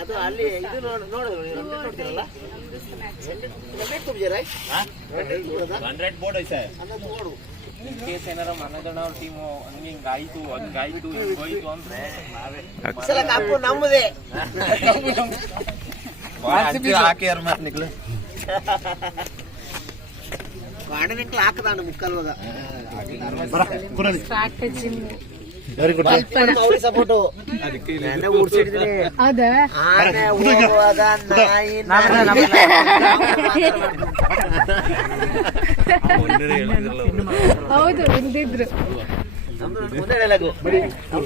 ಅದು ಅಲ್ಲಿ ಇದು ನೋಡಿದ್ರಲ್ಲ 100 ಬೋರ್ಡ್ ಐತೆ ಬೋರ್ಡು ಕೇಸ್ ಏನಾರ ಮನದಣ್ಣವ್ರ ಟೀಮು ಹಿಂಗಾಯ್ತು ಹಂಗಾಯ್ತು ಹಿಂಗೋಯ್ತು ಅಂದ್ರೆ ನಮ್ಮದೇ ಹಾಕಿ ಯಾರು ಮಾತು ನಿಕ್ಲು ವಾಡನಿಕ್ಲು ಹಾಕದಾನು ಮುಕ್ಕಲ್ವಾಗ ವೆರಿ ಗುಡ್ ಅವ್ರಿಗೆ ಸಪೋರ್ಟು ಹೌದು ಇಲ್ದಿದ್ರು ಒಂದೇ ಡೈಲಾಗು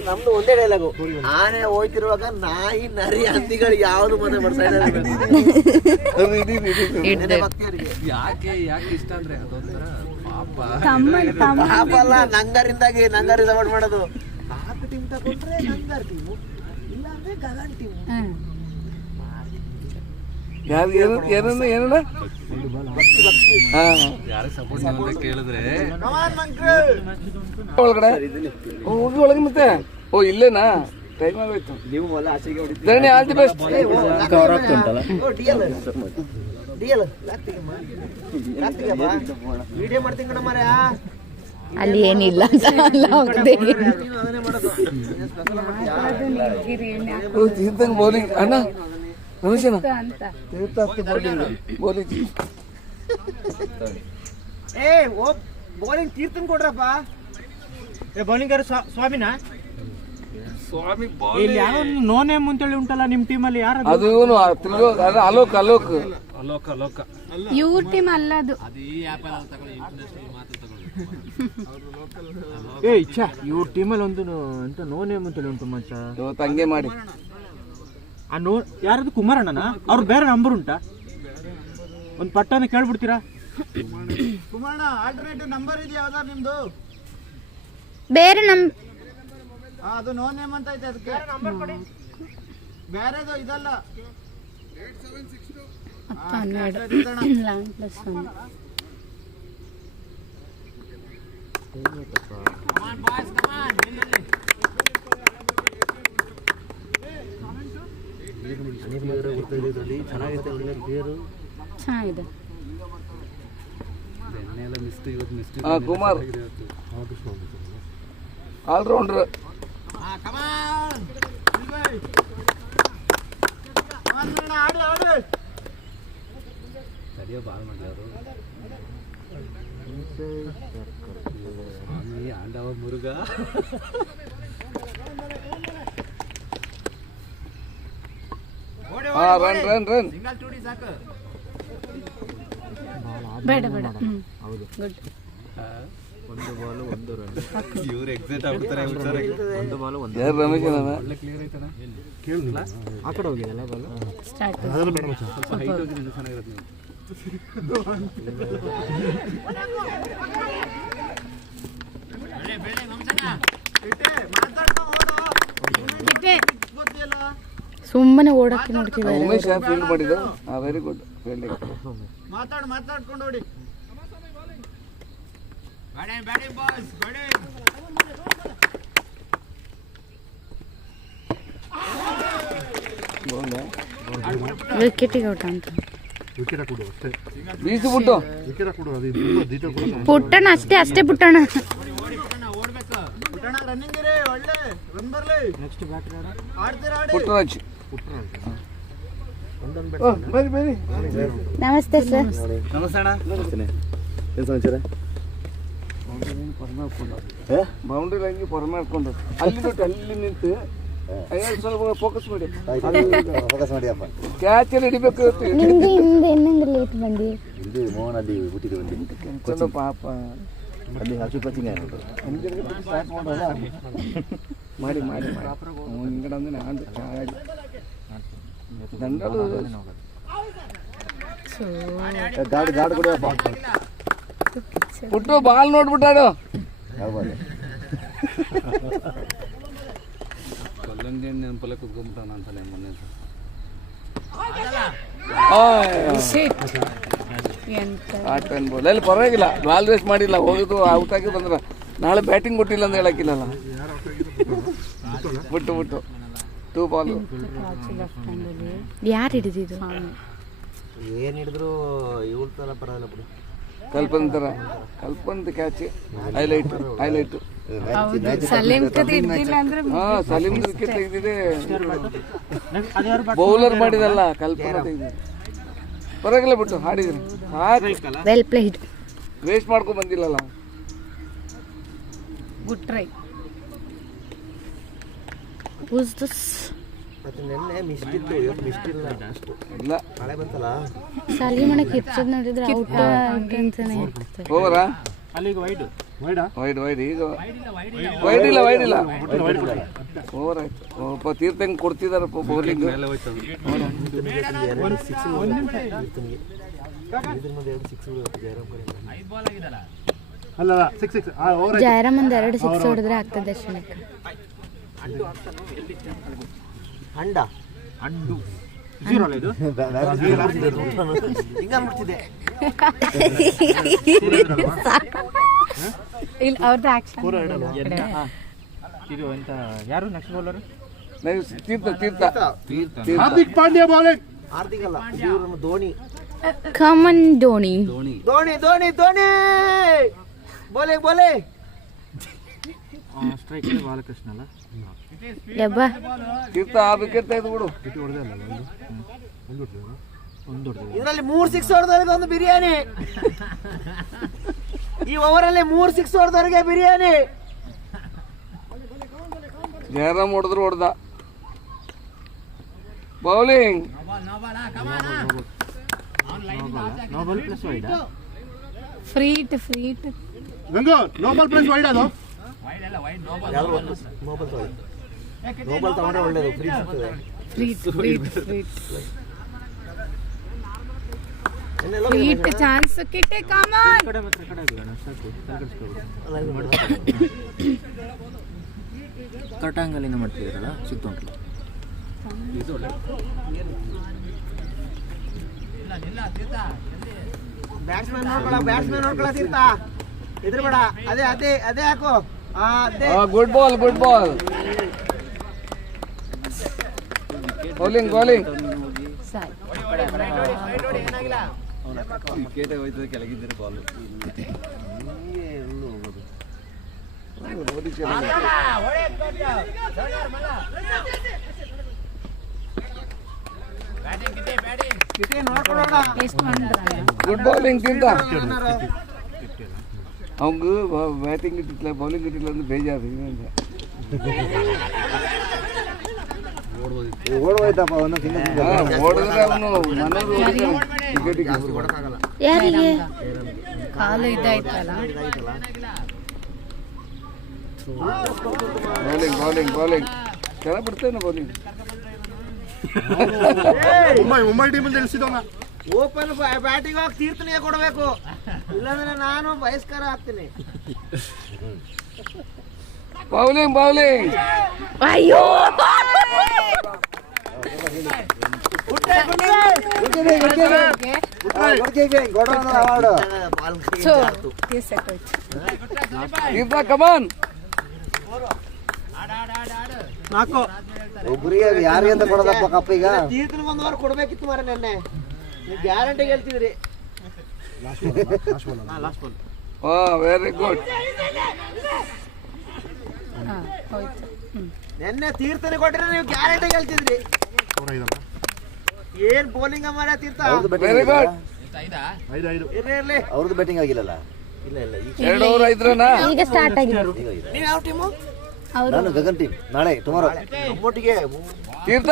ನಮ್ದು ಒಂದೇ ಡೈಲಾಗು ಆನೆ ಹೋಯ್ತಿರುವಾಗ ನಾಯಿ ನರಿ ಹಂದಿಗಳು ಯಾವ್ದು ಮದುವೆ ಮಾಡ್ತಾ ಯಾಕೆ ಇಷ್ಟ ಅಂದ್ರೆ ಪಾಪ ಅಲ್ಲ ನಂಗರಿಂದಾಗಿ ನಂಗಾರಿ ಸಪೋರ್ಟ್ ಮಾಡೋದು ನಾಲ್ಕು ಟೀಮ್ ತಗೊಂಡ್ರೆ ನಂಗಾರ್ ಟೀಮು ಇಲ್ಲ ಅಂದ್ರೆ ಗಗನ್ ಟೀಮು ಕೇಳಿದ್ರೆ ಒಳಗಡೆ ಹೋಗಿ ಒಳಗೆ ಮತ್ತೆ ಓ ಇಲ್ಲೇನಾ ಟೈಮ್ ಆಗೋಯ್ತು ನೀವು ಮೊದಲ ಆಚೆಗೆ ಧರಣಿ ಆಲ್ ದಿ ಬೆಸ್ಟ್ ವಿಡಿಯೋ ಮಾಡ್ತೀನಿ ಕಣ ಮಾರ್ಯ ಅಲ್ಲಿ ಏನಿಲ್ಲ ತೀರ್ಥಂಗ್ ಬೌಲಿಂಗ್ ಅಣ್ಣ ರಮೇಶನ ಬೌಲಿಂಗ್ ಬೌಲಿಂಗ್ ತೀರ್ಥನ್ ಕೊಡ್ರಪ್ಪ ಬೌಲಿಂಗ್ ಸ್ವಾಮಿನ ಸ್ವಾಮಿ ಇಲ್ಲಿ ಯಾರೋ ನೋ ನೇಮ್ ಅಂತೇಳಿ ಉಂಟಲ್ಲ ನಿಮ್ ಟೀಮ್ ಅಲ್ಲಿ ಯಾರು ಅದು ಇವನು ಅಲೋಕ್ ಇವ್ರ ಟೀಮ್ ಅಲ್ಲ ಅದು ಇಚ್ಛಾ ಇವ್ರ ಟೀಮಲ್ಲಿ ಒಂದು ಅಂತ ನೋ ನೇಮ್ ಅಂತೇಳಿ ಉಂಟು ಮಚ್ಚ ಇವತ್ತು ಹಂಗೆ ಮಾಡಿ ಆ ನೋ ಯಾರದು ಕುಮಾರಣ್ಣನ ಅವ್ರು ಬೇರೆ ನಂಬರ್ ಉಂಟಾ ಒಂದು ಪಟ್ಟನ ಕೇಳ್ಬಿಡ್ತೀರಾ ಕುಮಾರಣ್ಣ ಆಲ್ಟರ್ನೇಟಿವ್ ನಂಬರ್ ಇದೆಯಾ ಯಾವ್ದಾರು ನಿಮ್ದು ಬೇರೆ ಅದು ನೋ ನೇಮ್ ಅಂತ ಐತೆ ಅದಕ್ಕೆ ಬೇರೆದು ಇದಲ್ಲ 11+1 ಚೆನ್ನಾಗಿದೆ ಒಳ್ಳೆ ಬೇರು ಚೆನ್ನಾಗಿದೆ ಕುಮಾರ್ ಆಲ್ರೌಂಡರ್ ಬಾಳ್ ಮಾಡ್ಯಾರು ಆಂಡವ ಮುರುಗ ರನ್ ಬೇಡ ಗುಡ್ ಒಂದು ಬಾಲ್ ಒಂದು ರನ್ ಇವ್ರು ಎಕ್ಸಿಟ್ ಆಗ್ಬಿಡ್ತಾರೆ ಒಂದು ಬಾಲ್ ಒಂದು ರಮೇಶ್ ಒಳ್ಳೆ ಕ್ಲಿಯರ್ ಐತನ ಕೇಳಿಲ್ಲ ಆ ಕಡೆ ಹೋಗಿದಲ್ಲ ಬಾಲ್ ಸ್ಟಾರ್ಟ್ ಸ್ವಲ್ಪ ಹೈಟ್ ಹೋಗಿದ್ರೆ ಚೆನ್ನಾಗಿರುತ್ತೆ ಸುಮ್ಮನೆ ಓಡಕ್ಕೆ ನೋಡ್ತಿದ್ದಾರೆ ಉಮೇಶ್ ಫೀಲ್ಡ್ ಮಾಡಿದ ವೆರಿ ಗುಡ್ ಫೀಲ್ಡಿಂಗ್ ಮಾತಾಡ್ಕೊಂಡು ಓಡಿ ವಿಕೆಟಿಗೆ ಔಟ್ ಅಂತ ಬೀಸಿಬಿಟ್ಟು ಪುಟ್ಟಣ ಅಷ್ಟೇ ಪುಟ್ಟಣ ಪುಟ್ಟರಾಜ್ ಬರಿ ನಮಸ್ತೆ ಸರ್ ನಮಸ್ತೆ ಅಣ್ಣ ಏನು ಸಮಾಚಾರ ಬೌಂಡ್ರಿ ಲೈನ್ಗೆ ಪರ್ ಮಾಡ್ಕೊಂಡು ಅಲ್ಲಿ ಬಿಟ್ಟು ಅಲ್ಲಿ ನಿಂತು ಸ್ವಲ್ಪ ಫೋಕಸ್ ಮಾಡಿ ಕ್ಯಾಚ್ ಅಲ್ಲಿ ಹಿಡಿಬೇಕು ಲೇಟ್ ಬಂದಿ ಇಲ್ಲಿ ಮೋಹನ್ ಅಲ್ಲಿ ಬಿಟ್ಟಿದ್ದು ಚಲೋ ಪಾಪ ಅಲ್ಲಿ ಹಸು ಕೋಚಿಂಗ್ ಸ್ಟಾರ್ಟ್ ಮಾಡೋಲ್ಲ ಮಾಡಿ ಹಿಂಗಡೆ ಅಂದ್ರೆ ನಾನು ಚಾಡಿ ದಂಡಲು ಗಾಡಿ ಕೊಡುವಪ್ಪ ಪುಟ್ಟು ಬಾಲ್ ನೋಡ್ಬಿಟ್ಟಾಡು ಕಲ್ಲಂಗಡಿ ನೆನಪಲ್ಲೇ ಕುತ್ಕೊಂಡ್ಬಿಟ್ಟಾನ ಅಂತಾನೆ ಮೊನ್ನೆ ಅಲ್ಲಿ ಪರವಾಗಿಲ್ಲ ಬಾಲ್ ರೇಸ್ ಮಾಡಿಲ್ಲ ಹೋಗಿದ್ದು ಔಟ್ ಆಗಿ ಬಂದ್ರ ನಾಳೆ ಬ್ಯಾಟಿಂಗ್ ಕೊಟ್ಟಿಲ್ಲ ಅಂತ ಹೇಳಕ್ಕಿಲ್ಲಲ್ಲ. ಬಿಟ್ಟು 2 ಬಾಲ್. ಯಾರು ಹಿಡಿದಿದ್ದು? ಏನ್ ಹಿಡಿದ್ರು ಇವಳ ತರ ಪರವಾಗಿಲ್ಲ ಬಿಡು. ಕಲ್ಪಂತ ಕ್ಯಾಚ್ ಹೈಲೈಟ್. ಸಲೀಂ ವಿಕೆಟ್ ತೆಗೆದಿದೆ. ಬೌಲರ್ ಮಾಡಿದಲ್ಲ, ಕಲ್ಪನಾ ತೆಗೆದಿದೆ. ಪರವಾಗಿಲ್ಲ ಬಿಟ್ಟು ಹಾಡಿದ್ರು. Well played. ವೇಸ್ಟ್ ಮಾಡ್ಕೊಂಡ್ ಬಂದಿಲ್ಲಲ್ಲ. Good try. Who's this? ಮತ್ತೆ ನೆನ್ನೆ ಮಿಸ್ಟ್ ಇತ್ತು, ಇವತ್ತು ಮಿಸ್ಟ್ ಇಲ್ಲ. ಅಷ್ಟು ಇಲ್ಲ, ಮಳೆ ಬಂತಲ್ಲ. ಸಲೀಮಣ್ಣ ಕಿರ್ಚೋದ್ ನೋಡಿದ್ರೆ ಔಟ್ ಅಂತಾನೆ ಇರ್ತದೆ. ಓವರಾ? ಅಲ್ಲಿಗೆ ವೈಡ್ ಈಗ ವೈಡ್ ಇಲ್ಲ. ಓವರ್ ಆಯ್ತು. ಒಬ್ಬ ತೀರ್ಥಂಗ್ ಕೊಡ್ತಿದಾರಪ್ಪ ಬೌಲಿಂಗ್. ಜಯರಾಮ್ ಒಂದ್ 2 6 ಹೊಡೆದ್ರೆ ಆಗ್ತದೆ ಅಷ್ಟೇ. ಅಂಡು 0 ಅಲ್ಲ ಇದು. ಹಿಂಗ ಮುಟ್ತಿದೆ. ಇಲ್ಲ ಅವ್ರದ್ದು ಆಕ್ಷನ್. ಇದು ಎಂತ ಯಾರು ನೆಕ್ಸ್ಟ್ ಬೌಲರ್? ತೀರ್ಥ. ಹಾರ್ದಿಕ್ ಪಾಂಡ್ಯ ಬೌಲಿಂಗ್. ಹಾರ್ದಿಕ್ ಅಲ್ಲ, ಇವ್ರನ್ನು ಧೋನಿ. ಕಾಮನ್ ಧೋನಿ. ಬೋಲೆ ಸ್ಟ್ರೈಕ್ ಬಾಲಕೃಷ್ಣ ಅಲ್ಲ. ಯಬ್ಬಾ ತೀರ್ಥ ಆ ವಿಕೆಟ್ ತೆಗೆದು ಬಿಡು. ಇದರಲ್ಲಿ 3 6 ಹೊಡೆದವರಿಗೆ ಒಂದು ಬಿರಿಯಾನಿ. ಈ ಓವರಲ್ಲಿ 3 6 ಹೊಡೆದವರಿಗೆ ಬಿರಿಯಾನಿ. ಜಯರಾಮ್ ಹೊಡೆದ bowling. No ball plus wide. Free hit ಗಂಗೋ ನೋ ಬಾಲ್ ಪ್ಲಸ್ ವೈಡ್. ಅದು ನೋಬಲ್ ತಗೊಂಡ್ರೆ ಒಳ್ಳೇದು, ಫ್ರೀ ಸಿಗ್ತದೆ. ಫ್ರೀಟ್ ಚಾನ್ಸ್ ಕಿಟ್ಟೆ ಕಾಮನ್. ಕಡೆ ಮಾತ್ರ ಕಡೆ ಆಗೋಣ ಸಾಕು. ಕಟಾಂಗಲಿಂದ ಮಾಡ್ತಿದ್ದೀರಲ್ಲ, ಸಿಕ್ತುಂಟಲ್ಲ. ಬ್ಯಾಟ್ಸ್ಮನ್ ನೋಡ್ಕೊಳ ತೀರ್ಥ. ಹೆದರ್ಬೇಡ. ಅದೇ ಹಾಕು. Good ball. ಬೌಲಿಂಗ್. ವಿಕೆಟ್ ಹೋಯ್ತದೆ, ಕೆಳಗಿದ್ದರೆ ಬಾಲು. Good bowling Teertha. ಅವಂಗ ಬ್ಯಾಟಿಂಗ್ ಇಟ್ಟಿಲ್ಲ, ಬೌಲಿಂಗ್ ಇಟ್ಟಿಲ್ಲ ಅಂದ್ರೆ ಬೇಜಾರು. ಓಡೋಯ್ತಪ್ಪ ಓಡಿದ್ರೆ ಅವನು ಮನೆಯವರು ವಿಕೆಟಿಗೆ. ಯಾರಿಗೆ ಕಾಲು ಇದಾಯ್ತಲ್ಲ. ಬೌಲಿಂಗ್ ಚೆನ್ನಾಗಿ ಬಿಡ್ತೇನೆ ಬೌಲಿಂಗ್. ಮುಂಬೈ ಟೀಮಲ್ಲಿ ತಿಳಿಸಿದವನ ಓಪನ್ ಬ್ಯಾಟಿಂಗ್ ಹೋಗಿ ತೀರ್ಥನಿಗೆ ಕೊಡಬೇಕು, ಇಲ್ಲಾಂದ್ರೆ ನಾನು ಬಹಿಷ್ಕಾರ ಆಗ್ತೀನಿ. ಬೌಲಿಂಗ್. ಅಯ್ಯೋ ತೀರ್ಥ ಕಮಾನ್. ಒಬ್ಬರಿಗೆ ಯಾರಿಗೆ ಅಂತ ಕೊಡೋದಪ್ಪ ಕಪ್ಪ? ಈಗ ತೀರ್ಥನಿಗೆ 1 ವಾರ ಕೊಡ್ಬೇಕಿತ್ತು ಮಾರ. ನೆನ್ನೆ ಗ್ಯಾರಂಟಿ ಹೇಳ್ತಿದ್ರಿ. Very good. ನೆನ್ನೆ ತೀರ್ಥನೆ ಕೊಟ್ಟಿದ್ರೆ ನೀವು ಗ್ಯಾರಂಟಿ ಹೇಳ್ತಿದ್ರಿ. ಏನ್ ಬೌಲಿಂಗ್ ಮಾರ ತೀರ್ಥ. Very good. ಇರ್ಲಿ ಅವ್ರದ್ದು ಬ್ಯಾಟಿಂಗ್ ಆಗಿಲ್ಲಲ್ಲ. ಇಲ್ಲ 2 ಓವರ್ ಐದ್ರನಾ? ಈಗ ಸ್ಟಾರ್ಟ್ ಆಗಿದೆ. ನೀವು ಯಾವ ಟೀಮು? ನಾನು ಗಗನ್ ಟೀಮ್. ನಾಳೆ ಟುಮಾರೋ ನಮ್ಮೊಟ್ಟಿಗೆ. ತೀರ್ಥ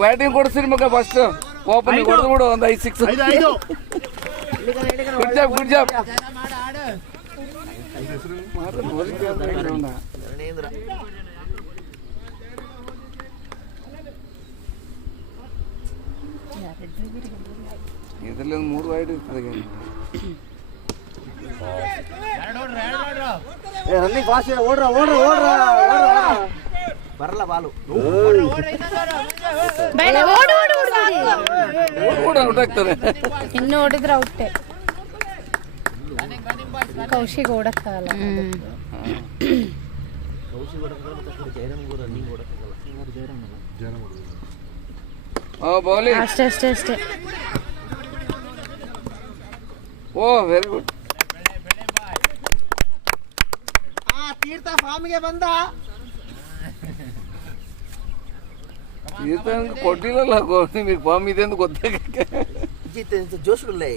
ಬ್ಯಾಟಿಂಗ್ ಕೊಡ್ಸಿರಿ ಮಗ. ಫಸ್ಟ್ ಓಪನ್ ಕೊಡ್ದು ಬಿಡು ಒಂದು 5 6. Good job. ಇದರಲ್ಲಿ ಒಂದು 3 ವೈಡ್ ಇರ್ತದೆ. ರನ್ನಿಂಗ್ ಫಾಸ್ಟ್ ಓಡ್ರ. ಬರಲ್ಲ ಬಾಲು. ಬೇಡ, ಔಟ್ ಆಗ್ತಾರೆ. ಇನ್ನು ಹೊಡಿದ್ರೆ ಔಟೆ. ಕೌಶಿಕ್ ಓಡಕ್ಕಾಗಲ್ಲ. ಬೌಲಿಂಗ್ ಅಷ್ಟೇ ಅಷ್ಟೇ ಅಷ್ಟೇ. ಓ ವೆರಿ ಗುಡ್. ತೀರ್ಥ ಫಾರ್ಮ್ಗೆ ಬಂದ. ತೀರ್ಥ ಕೊಟ್ಟಿಲ್ಲಲ್ಲ ನಿಮಗೆ ಫಾರ್ಮ್ ಇದೆ ಅಂತ ಗೊತ್ತಾಗಕ್ಕೆ. ಜೋಶ್ಗುಲ್ಲೇ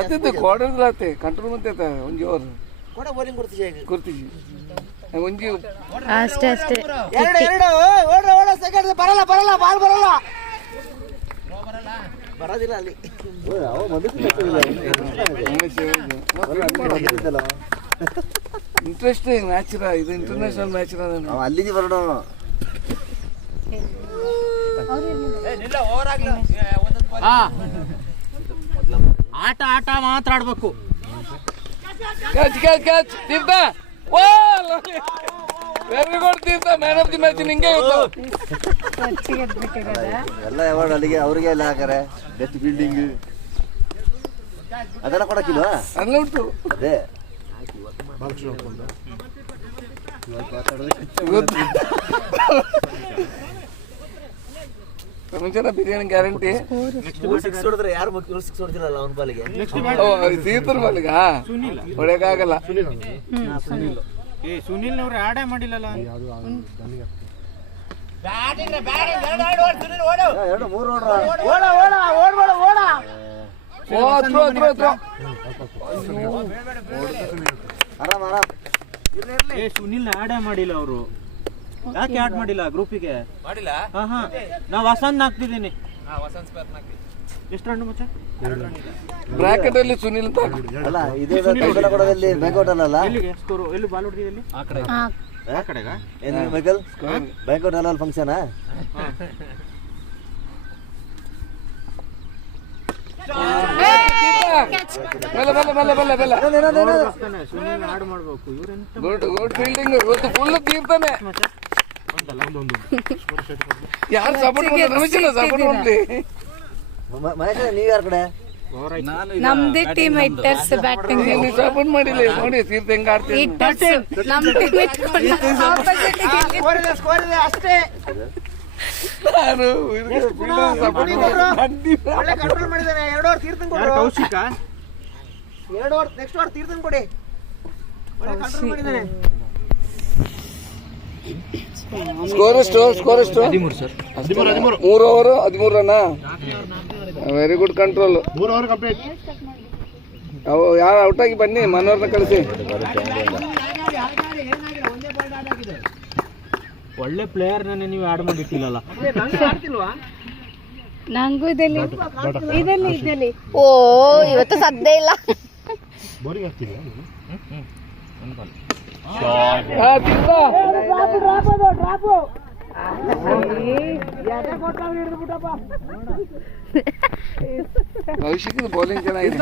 ಅತ್ತೆ ಕೊಡಲಾತೆ ಕಂಟ್ರೋಲ್ ಮತ್ತೆ ಒಂಜಿ ಓವರ್ ಕೂಡ ಬೌಲಿಂಗ್ ಕೊಡ್ತೀವಿ ಒಂಜಿ ಅಷ್ಟೇ ಅಷ್ಟೇ. ಓಡ ಸೆಕೆಂಡ್ ಬರಲ್ಲ ಬಾಲ್ ಬರಲ್ಲ. ಬರೋದಿಲ್ಲ ಅಲ್ಲಿ ಇಂಟ್ರೆಸ್ಟಿಂಗ್ ಮ್ಯಾಚ್ ಇದು ಇಂಟರ್ನ್ಯಾಷನಲ್ ಮ್ಯಾಚ್ ಅಲ್ಲಿಗೆ ಬರೋಣ. ಆಟ ಮಾತ್ರ ಆಡ್ಬೇಕು. Catch Theertha. Very good Theertha, man of the match ನಿಂಗೆ ಇವತ್ತು. ಎಲ್ಲ ಅವಾರ್ಡ್ ಅಲ್ಲಿಗೆ ಅವ್ರಿಗೆ ಎಲ್ಲ ಹಾಕಾರೆ. ಬೆಸ್ಟ್ ಫೀಲ್ಡಿಂಗ್ ಅದೆಲ್ಲ ಕೊಡಕ್ಕಿಲ್ವಾ? ಅಲ್ಲ ಉಂಟು ಅದೇ ಮುಂಚೆನ ಬಿರಿಯಾನಿ ಗ್ಯಾರಂಟಿ. ಸಿಕ್ಸ್ ಹೊಡೆದ್ರೆ ಯಾರು ಸಿಕ್ಸ್ ಹೊಡೆದಿರಲ್ಲ ಅವ್ನ ಬಾಲಿಗೆ. ತೀರ್ಥರ ಬಾಲಿಗ ಹೊಡೆಯಕ್ಕಾಗಲ್ಲ. ಸುನಿಲ್ ಆಡೇ ಮಾಡಿಲ್ಲಲ್ಲ. 2-3 ಆರಾಮ್ ಸುನಿಲ್ ಆಡೇ ಮಾಡಿಲ್ಲ ಅವರು. ಯಾಕೆ ಆಡ್ ಮಾಡಿಲ್ಲ ಗ್ರೂಪಿಗೆ? ನಾ ವಸಂತ್ ಹಾಕ್ತಿದ್ದೀನಿ. ಎಷ್ಟು ರನ್ ಮುಚ್ಚ? ಬ್ರಾಕೆಟ್ ಅಲ್ಲಿ ಸುನಿಲ್ ಅಂತ ಅಲ್ಲ ಇದೇ ಕೊಡೋದಲ್ಲಿ ಬ್ಯಾಂಕೌಟ್ ಅಲ್ಲ. ಎಲ್ಲಿಗೆ ಸ್ಕೋರ್? ಎಲ್ಲಿ ಬಾಲ್ ಹೊಡೆದಿದೆ? ಆ ಕಡೆಗ ಏನು ಮೈಕಲ್ ಬ್ಯಾಂಕೌಟ್ ಅಲ್ಲ ಫಂಕ್ಷನ್. ಸುನಿಲ್ ಆಡ್ ಮಾಡ್ಬೇಕು. ಇವ್ರೆಂತ ಗುಡ್ ಫೀಲ್ಡಿಂಗ್ ಇವತ್ತು ಫುಲ್ ತೀರ್ತಾನೆ. ಯಾರು ಸಪೋರ್ಟ್ ಮಾಡ್ತಾರೆ? ಸಪೋರ್ಟ್ ಮಾಡ್ತೀವಿ. ಮಹೇಶ್ ನೀವ್ ಯಾರ ಕಡೆ? ನಮ್ದೇ ಟೀಮ್ ಇಟ್ಟರ್ಸ್ ಬ್ಯಾಟಿಂಗ್. ನೀವು ಸಪೋರ್ಟ್ ಮಾಡಿಲ್ಲ ನೋಡಿ ತೀರ್ಥ ಹೆಂಗ ಆಡ್ತೀವಿ. ನಮ್ ಟೀಮ್ ಅಷ್ಟೇ. ನಾನು ಸಪೋರ್ಟ್ ಕಂಟ್ರೋಲ್ ಮಾಡಿದಾನೆ. 2 ಓವರ್ ತೀರ್ಥನ್ ಕೊಡು. ಕೌಶಿಕ 2 ಓವರ್ ನೆಕ್ಸ್ಟ್ ಓವರ್ ತೀರ್ಥನ್ ಕೊಡಿ. ಒಳ್ಳೆ ಕಂಟ್ರೋಲ್ ಮಾಡಿದಾನೆ. ಸ್ಕೋರ್ ಎಷ್ಟು 13 sir. 3 over 13 run. Very good control. 3 over complete. ಅವು ಯಾರು ಔಟ್ ಆಗಿ ಬನ್ನಿ, ಮನೋರ್ನ ಕಳಿಸಿ. ಒಳ್ಳೆ ಪ್ಲೇಯರ್ ನೀವು ಆಡ್ ಮಾಡಿಟ್ಟಿಲ್ಲಲ್ಲ. ನಂಗೂ ಇದೆಲ್ಲಿ ಓ ಇವತ್ತು ಸದ್ದೇ ಇಲ್ಲ. ಬೋರಿಂಗ್ ಆಗ್ತಿಲ್ಲ. ಕೌಶಿಕ್ ಬೌಲಿಂಗ್ ಚೆನ್ನಾಗಿದೆ.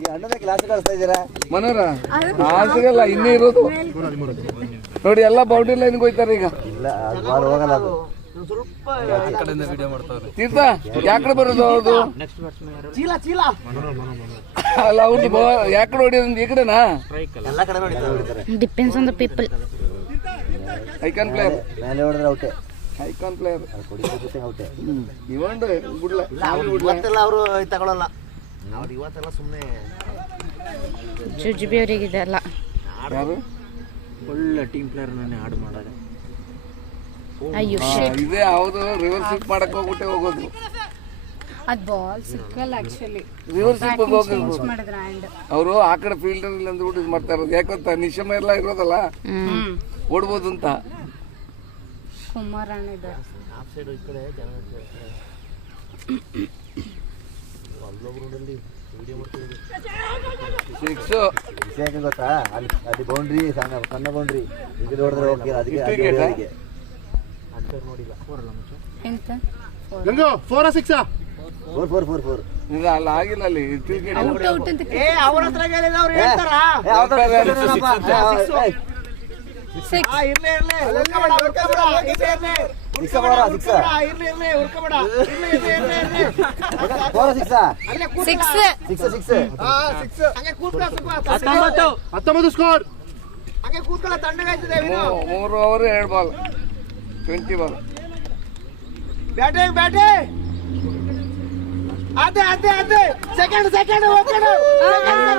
ಈ ಅಣ್ಣನ ಕ್ಲಾಸ್ ಕಳಿಸ್ತಾ ಇದ್ದೀರಾ? ಮನೋರ ಆಸೆಗಲ್ಲ ಇನ್ನೇ ಇರೋದು ನೋಡಿ. ಎಲ್ಲ ಬೌಂಡ್ರಿ ಲೈನ್ಗೆ ಹೋಯ್ತಾರೆ ಈಗ. ಇಲ್ಲ ಅದು ಬಾಲ್ ಹೋಗಲ್ಲ. ಅದು ತೀರ್ಥ ಯಾಕಡೆ ಬರೋದು ಅವ್ರದ್ದು? ಅಲ್ಲ ಅವ್ರದ್ದು ಯಾಕಡೆ ಹೊಡಿಯೋದು? ಈ ಕಡೆನಾ? ಎಲ್ಲ ಕಡೆ ಹೊಡಿತಾರೆ. Depends on the people. Icon player ಮೇಲೆ ಹೊಡೆದ್ರೆ ಔಟೆ. ಐಕಾನ್ ಪ್ಲೇಯರ್ ಕೊಡಿಸೋ ಜೊತೆ ಔಟೆ. ಇವಂಡು ಬಿಡ್ಲ. ಇವತ್ತೆಲ್ಲ ಅವರು ತಗೊಳಲ್ಲ. ಅವ್ರು ಇವತ್ತೆಲ್ಲ ಸುಮ್ಮನೆ ಜುಜುಬಿ ಅವರಿಗೆ ಇದೆಲ್ಲ. ಯಾರು? ಒಳ್ಳೆ ಟೀಮ್ ಪ್ಲೇಯರ್ ನಾನೇ ಆಡ್ ಮಾಡೋದು. ಅಯ್ಯೋ ಇದೇ ಹೌದು. ರಿವರ್ಸ್ ಶಿಫ್ಟ್ ಮಾಡಕ್ ಹೋಗ್ಬಿಟ್ಟೆ ಹೋಗೋದು. ಅದ್ ಬಾಲ್ ಸಿಕ್ಕಲ್ಲ ಆಕ್ಚುಲಿ. ರಿವರ್ಸ್ ಶಿಫ್ಟ್ ಹೋಗೋದು. ಮಾಡಿದ್ರ ಅಂಡ್ ಅವರು ಆ ಕಡೆ ಫೀಲ್ಡರ್ ಇಲ್ಲ ಅಂದ್ಬಿಟ್ಟು ಇದು ಮಾಡ್ತಾ ಇರೋದು. ಯಾಕಂತ ನಿಶಮ ಎಲ್ಲ ಇರೋದಲ್ಲ, ಓಡ್ಬೋದು ಅಂತ. ಕುಮಾರ್ ಅಣ್ಣ ಇದ್ದಾರೆ. ಸಿಕ್ಸ್ ವಿಷಯ ಗೊತ್ತಾ? ಅಲ್ಲಿ ಬೌಂಡ್ರಿ ಸಣ್ಣ ಬೌಂಡ್ರಿ ಈ ಕಡೆ ಹೊಡೆದ್ರೆ ಓಕೆ. ಅದಕ್ಕೆ ನೋಡಿಲ್ಲ. ಎಂತ ಗಂಗು 4 6 4 ಇಲ್ಲ ಅಲ್ಲ ಆಗಿಲ್ಲ. ಅಲ್ಲಿ ಔಟ್ ಔಟ್ ಅಂತ ಅವ್ರ ಹತ್ರ ಹೇಳಿಲ್ಲ. ಅವ್ರು ಹೇಳ್ತಾರ ಸಿಕ್ಸ್. ಸಿಕ್ಸ್ ಬರ six four six six six six 19 score 3 over 2 ball 20 ball.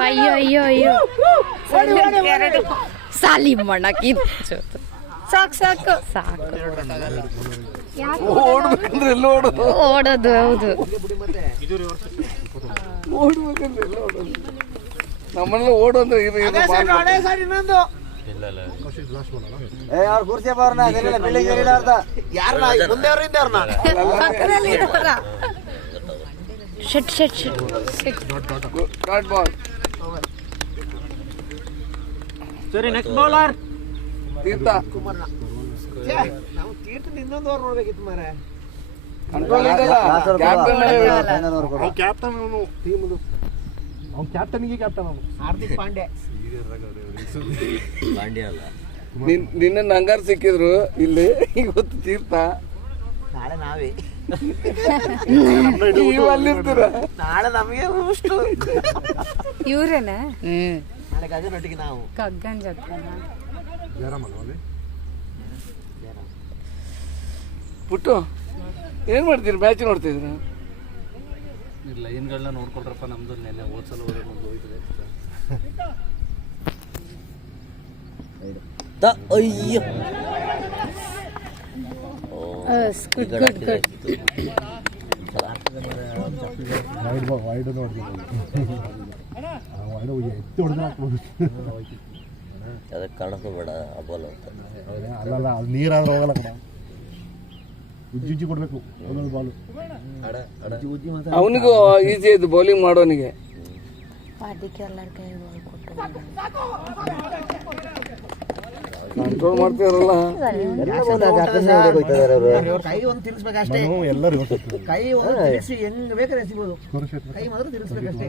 ಅಯ್ಯೋ ಅಯ್ಯೋ ಅಯ್ಯೋ ಸಾಲಿ ಮಾಡಕ್ಕಿದ್ದು ಸಾಕು ಸಾಕು ಸಾಕು ಓಡ್ಬೇಕಂದ್ರೆ ಎಲ್ಲ ಓಡೋದು, ಓಡೋದು ಹೌದು. ಓಡ್ಬೇಕಂದ್ರೆ ಎಲ್ಲ ಓಡೋದು. ನಮ್ಮನೆಲ್ಲ ಓಡು ಅಂದ್ರೆ ಇದು ಅವ್ರ ಕುರ್ಸಿ ಬಾರ್ನ ಬಿಲ್ಡಿಂಗ್ ಅರ್ಧ shut shut shut dot ball. ಸರಿ ನೆಕ್ಸ್ಟ್ ಬೌಲರ್ ತೀರ್ಥ ಕಂಟ್ರೋಲ್ ಇದೆಯಲ್ಲ, ಕ್ಯಾಪ್ಟನ್ ಅವ್ನು ಕ್ಯಾಪ್ಟನ್, ಅವನು ಟೀಮ್ದು ಅವ್ನು ಕ್ಯಾಪ್ಟನ್ಗೆ ಕ್ಯಾಪ್ಟನ್ ಅವನು. ನಿನ್ನ ನಂಗಾರ್ ಸಿಕ್ಕಿದ್ರು ಇಲ್ಲಿ. ಇವತ್ತು ತೀರ್ಥ ನಾಳೆ ನಾವೇ ನೀವು ಅಲ್ಲಿರ್ತೀರ. ನಾಳೆ ನಮಗೆ ಇವ್ರೇನ ನಾಳೆ ಗಗನೊಟ್ಟಿಗೆ ನಾವು ಕಗ್ಗನ್ ಜೊತೆ ಪುಟ್ಟು ಏನ್ ಮಾಡ್ತೀರಿ? ಮ್ಯಾಚ್ ನೋಡ್ತಿದ್ರ? ಲೈನ್ಗಳನ್ನ ನೋಡ್ಕೊಳ್ರಪ್ಪ. ನಮ್ದು ನೆನ್ನೆ ಹೋದ್ಸಲ ಹೋಯ್ತದೆ. ಅಯ್ಯೋ ಗುಡ್ ಗುಡ್ ಗುಡ್. ವೈಡ್ ನೋಡ್ತೀನಿ, ವೈಡ್ ಎತ್ತಿ ಹೊಡೆದ್ರೆ ಅದಕ್ಕೆ ಕಾಣಿಸ್ಕೋಬೇಡ ಅಬೋಲ್ ಅಂತ. ಅಲ್ಲಲ್ಲ, ಅದು ನೀರಾದ್ರೆ ಹೋಗಲ್ಲ ಕಣ, ಉಜ್ಜಿ ಕೊಡ್ಬೇಕು ಒಂದೊಂದು ಬಾಲು. ಅವನಿಗೂ ಈಸಿ ಆಯ್ತು ಬೌಲಿಂಗ್ ಮಾಡೋನಿಗೆ. ಅದಕ್ಕೆ ಎಲ್ಲರ ಕೈ ಕೊಟ್ಟು ಕಂಟ್ರೋಲ್ ಮಾಡ್ತಾರಲ್ಲ. ಕೈ ಒಂದು ತಿರ್ಸ್ಬೇಕಷ್ಟೇ, ಎಲ್ಲರೂ ಕೈ ಒಂದು ತಿರ್ಸಿ ಹೆಂಗ್ ಬೇಕಾದ್ರೆ ಎಸಿಬೋದು, ಕೈ ಮಾತ್ರ ತಿರ್ಸ್ಬೇಕಷ್ಟೇ.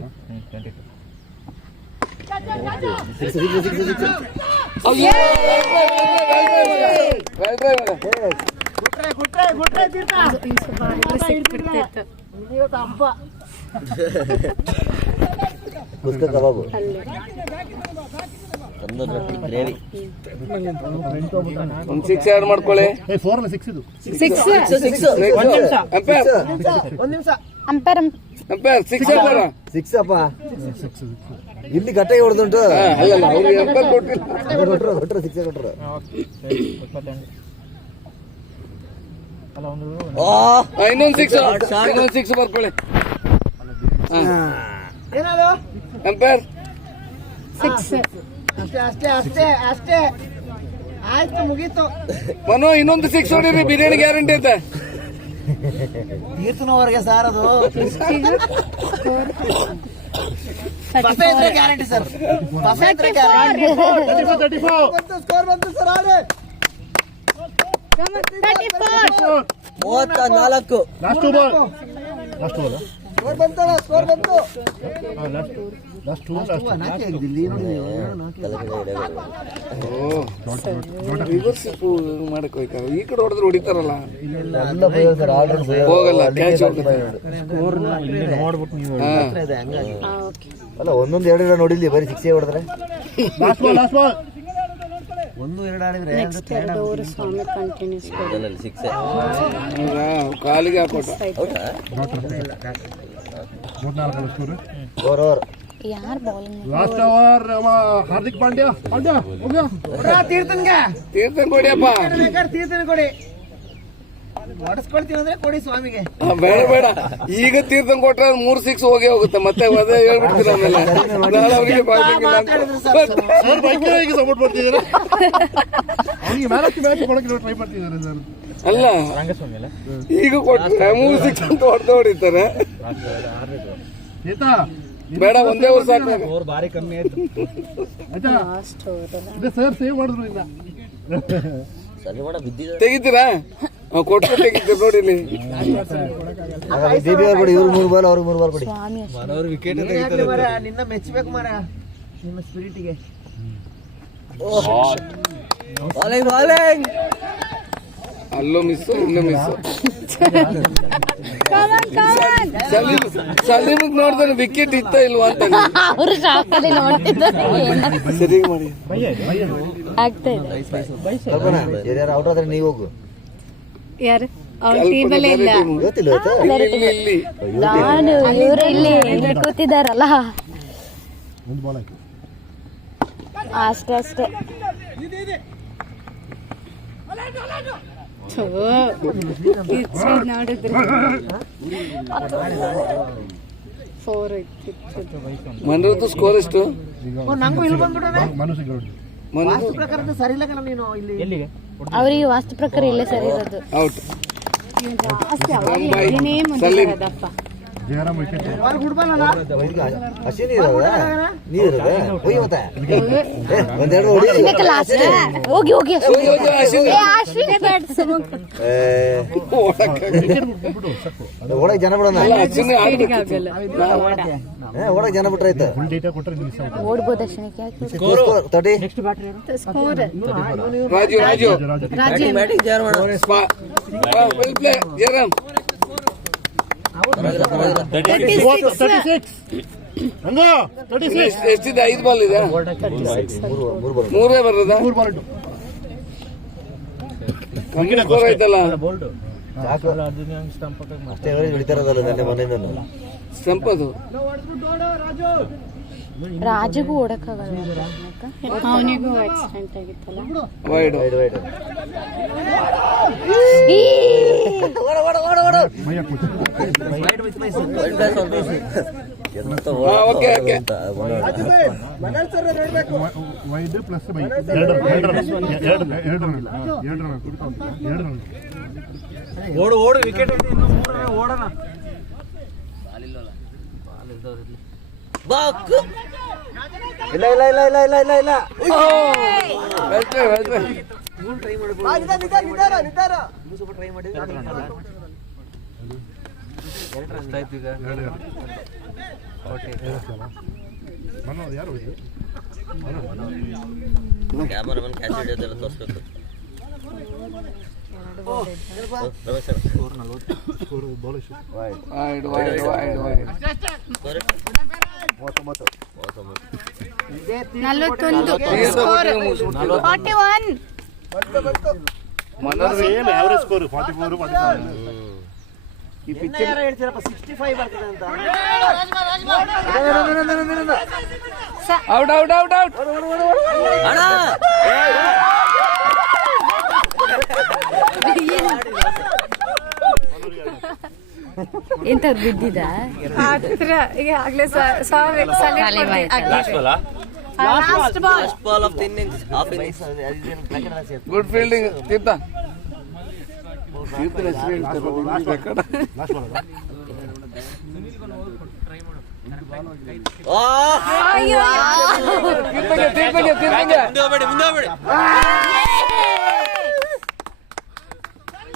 ಕಬಾಬು ಗ್ರೇವಿ ಒಂದು 6 ಆಡ್ ಮಾಡ್ಕೊಳ್ಳಿ. 4 6 ಇದು ಅಂಪೇರ್ 6 ಅಪ್ಪ. ಇಲ್ಲಿ ಗಟ್ಟೆಗೆ ಹೊಡೆದುಂಟು. ಅಲ್ಲಲ್ಲ, ಅವ್ರಿಗೆ ಅಂಪೇರ್ ಕೊಟ್ಟಿಲ್ಲ. ಕೊಟ್ಟರು 6 ಕೊಟ್ಟರು. ಇನ್ನೊಂದು 6 ಬರ್ಕೊಳ್ಳಿ. ಅಂಪೇರ್ 6 ಅಷ್ಟೇ ಆಯ್ತು, ಮುಗೀತು. ಮನು ಇನ್ನೊಂದು 6 ಹೊಡೀರಿ, ಬಿರಿಯಾನಿ ಗ್ಯಾರಂಟಿ ಐತೆ. ತೀರ್ಥನವರೆಗೆ ಸಾರ್ ಅದು ಗ್ಯಾರಂಟಿ ಸರ್. ಸ್ಕೋರ್ ಬಂತು ಸರ್. 34 ಲಾಸ್ಟ್ ಬಾಲ್ ಸ್ಕೋರ್ ಬಂತಲ್ಲ, ಸ್ಕೋರ್ ಬಂತು. ರಿವರ್ಸ್ ಮಾಡಕ್ ಹೋಯ್ತಾರೆ. ಈ ಕಡೆ ಹೊಡೆದ್ರೆ ಹೊಡಿತಾರಲ್ಲ, ಹೋಗಲ್ಲ, ಕ್ಯಾಚ್ ಹೋಗುತ್ತೆ. ಅಲ್ಲ, ಒಂದೊಂದು 2 ನೋಡಿಲ್ಲಿ ಬರೀ 6 ಹೊಡೆದ್ರೆ. ಲಾಸ್ಟ್ ಬಾಲ್ 1-2 ಆಡಿದ್ರೆ ನೆಕ್ಸ್ಟ್ 2 ಓವರ್ ಸ್ವಾಮಿ ಕಂಟಿನ್ಯೂಸ್ ಕಾಲಿಗೆ ಹಾಕೋಟ. 4 ಸ್ಕೋರ್. 4 ಓವರ್. ಯಾರು bowling last over Hardik Pandya ತೀರ್ಥನ್ ಕೊಡಿಯಪ್ಪ. ತೀರ್ಥನ್ ಕೊಡಿ, ಹೊಡೆಸ್ಕೊಳ್ತೀವಿ ಅಂದ್ರೆ ಕೊಡಿ ಸ್ವಾಮಿಗೆ. ಬೇಡ ಈಗ ತೀರ್ಥನ್ ಕೊಟ್ರೆ 3 6 ಹೋಗೇ ಹೋಗುತ್ತೆ. ಮತ್ತೆ ಅದೇ ಹೇಳ್ಬಿಡ್ತೀರ ಆಮೇಲೆ. ನಾಳೆ ಅವ್ರಿಗೆ ಬಾಯ್ಲಿಂಗ್ ಇಲ್ಲ ಅಂತ. ಈಗ ಸಪೋರ್ಟ್ ಮಾಡ್ತಿದ್ದಾರೆ, ಅವ್ನಿಗೆ ಮ್ಯಾಚ್ ಕೊಡಕ್ಕೆ ಟ್ರೈ ಮಾಡ್ತಿದ್ದಾರೆ ಸರ್. ಅಲ್ಲ, ಈಗ ಕೊಟ್ರೆ 3 6 ಅಂತ ಹೊಡಿತಾರೆ. ಬೇಡ, ಒಂದೇ ಓವರ್ ಸಾಕು. ಭಾರಿ ಕಮ್ಮಿ ಆಯ್ತು. ಆಯ್ತಾ, ಲಾಸ್ಟ್ ಓವರ್ ಇದೆ ಸರ್, ಸೇವ್ ಮಾಡಿದ್ರು ಇನ್ನ. ತೆಗಿತೀರಾ? ಕೊಟ್ಟು ತೆಗಿತೀರ ನೋಡಿ ಇಲ್ಲಿ. ಕೊಡಿ, ಇವ್ರು 3 ಬಾಲ್, ಅವ್ರಿಗೆ 3 ಬಾಲ್ ಕೊಡಿ. ಸ್ವಾಮಿ ಮನೋರು ವಿಕೆಟ್ ನಿನ್ನ ಮೆಚ್ಚಬೇಕು ಮಾರ, ನಿನ್ನ ಸ್ಪಿರಿಟಿಗೆ. ಅಲ್ಲೂ ಮಿಸ್ಸು ಇಲ್ಲೂ ಮಿಸ್ಸು. ಸಲೀಮ್ ನೋಡ್ತಾನೆ ವಿಕೆಟ್ ಇತ್ತ ಇಲ್ವಾ ಅಂತ. ಅವರು ಶಾಕಲ್ಲಿ ನೋಡ್ತಿದ್ದಾರೆ ಸರಿ ಮಾಡಿ ಆಗ್ತಾ ಇದೆ. ಕಲ್ಪನಾ ಯಾರು ಔಟ್ ಆದ್ರೆ ನೀವು ಹೋಗು. ಯಾರು ಅವ್ರ ಟೀಮಲ್ಲೇ ಇಲ್ಲ. ಗೊತ್ತಿಲ್ಲ ಆಯ್ತಾ? ಇಲ್ಲಿ ನಾನು ಇವರು ಇಲ್ಲಿ ಕೂತಿದಾರಲ್ಲ ಅಷ್ಟೇ ಅಷ್ಟೇ. ನೋಡಿದ್ರೆ ಮನರದ್ದು ಸ್ಕೋರ್ ಎಷ್ಟು? ಅವರಿಗೆ ವಾಸ್ತು ಪ್ರಕಾರ ಇಲ್ಲೇ ಸರಿ ಇರೋದು. ಔಟ್. ಅಶ್ವಿನಿ ಇರೋದ ನೀರದ ಹೋಗಿ ಮತ್ತೆ ಒಂದೆರಡು ಹೊಡಿ. ಲಾಸ್ಟ್ ಹೋಗಿ ಹೋಗಿ ಒಳಗೆ ಜನ ಬಿಡೋಣ. ಅಶ್ವಿನಿ ಒಳಗೆ ಜನ ಬಿಟ್ರಾಯ್ತು. ಓಡ್ಬೋದು ಅಶ್ವಿನಿಗೆ. ತರ್ಟಿ. ರಾಜು ರಾಜು ಜಯರಾಮ್ 36 ಎಷ್ಟಿದೆ? 5 ಬಾಲ್ ಇದೆ. ಮೂರೇ ಬರ್ತದ. ಕಮ್ಮಿ ಸ್ಕೋರ್ ಆಯ್ತಲ್ಲ. ಅಷ್ಟೇ ಅವರಿಗೆ ಹೊಡಿತಾರದಲ್ಲ ನನ್ನ ಮನೆಯಿಂದ ಸಂಪದು. ರಾಜಗೂ ಓಡಕ್ಕಾಗಲ್ಲ, ಅವನಿಗೂ ಆಕ್ಸಿಡೆಂಟ್ ಆಗಿತ್ತಲ್ಲ. Wide wide wide. Okay okay. Wide plus ಓಡು ಓಡು ವಿಕೆಟ್ ಓಡೋಣ. ಇಲ್ಲ ಇಲ್ಲ ಇಲ್ಲ ಇಲ್ಲ ಇಲ್ಲ ಇಲ್ಲ ಇಲ್ಲ. ಯಾರು ಕ್ಯಾಮರಾಮನ್ ಕ್ಯಾಚ್ ಹಿಡಿಯೋದೆಲ್ಲ ತೋರಿಸ್ಬೇಕು. Wide wide wide wide. 41. Same average score 44 45. ಈ ಪಿಕ್ಚರ್ ಹೇಳ್ತೀರಪ್ಪ 65 ಬರ್ತದೆ ಅಂತ. Out out out out. ಎಂತವ್ರು ಬಿದ್ದಿದ good fielding Teertha.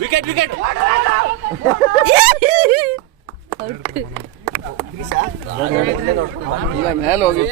Wicket wicket. ಮೇಲೆ ಹೋಗಿ